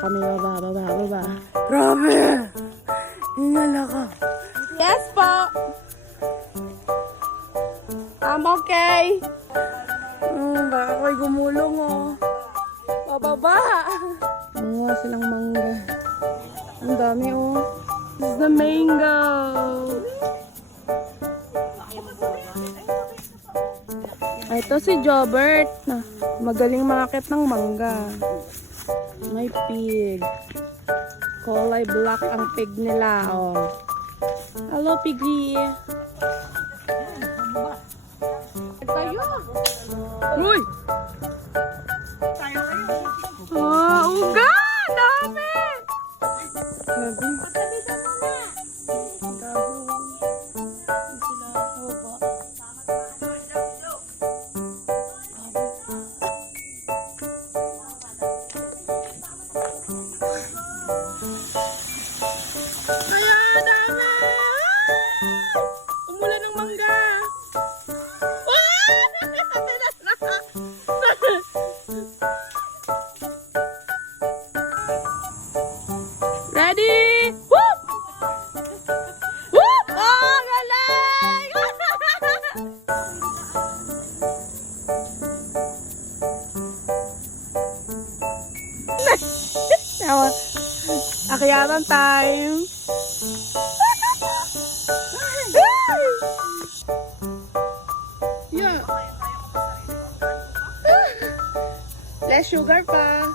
kami baba. Grabe! Hinala ka. Yes po! I'm okay. Baka ako'y gumulong oh. Bababa! Manguha silang mangga. Ang dami oh. This is the mango. Ito si Jobert. Magaling makakit ng mangga. May pig. Kulay black ang pig nila oh. Hello piggy. Tayo. Uy! Uga! Dami! Grabe. Kaya dami! Umulan ng mangga! Ready? Whoop! Whoop! Oh, galing! Tawa. Akyatan time. Yeah. Less sugar pa.